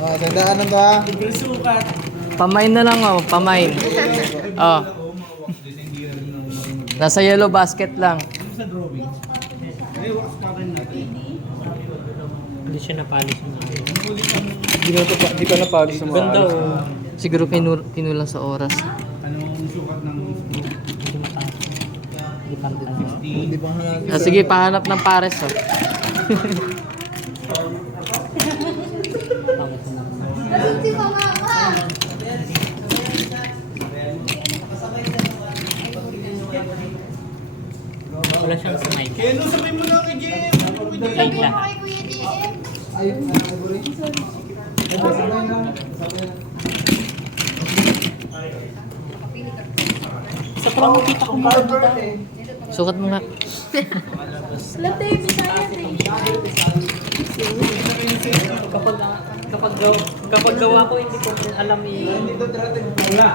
Oh, tandaan to ha. Libreng sukat. Pamain na lang oh, pamain. Oh. Nasa yellow basket lang. Sa drawing. Ay, wax pa rin natin. Hindi siya napalis mo. Di ka napagod sa mga Ganda oh. Siguro kinulang sa oras. Anong sukat ng Hindi pa Hindi pa hanapin. Sige, pahanap ng pares oh. Si Mama! Wala siyang smile. Kaya no, sabay mo lang kay Jen. Fake lahat. Kay Kuya DM. Ayun na, sabay. Sabay na. Sa parang makita ko mga Sukat mo nga. Latte, Bisaya eh. kapag gawa ko hindi ko alam Wala.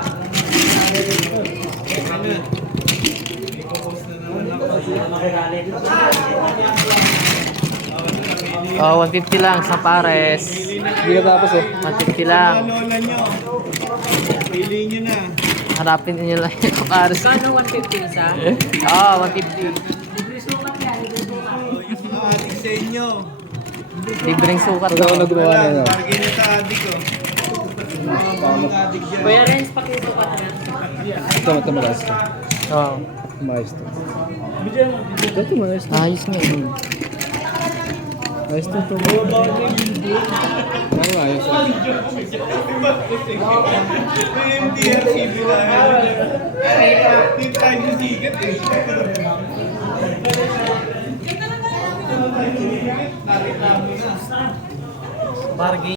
Oh, 150 lang sa pares. Hindi ka tapos eh. 150 lang. Lola nyo. Pili nyo na. Harapin niyo lang yung pares. Kano 150 isa? Oh, 150. Adik sa inyo. Libreng sukat Pag ako lang. naggumawa na yun. Target nyo sa adik ko. Adik dyan. Kuya Renz, pakisukat na. Ito malas to. Oh. Maayos to. Ito maayos to. Ayos nga eh. Maayos to. Ano maayos to? MTRCB na. Hindi tayo sikat eh. Bargain.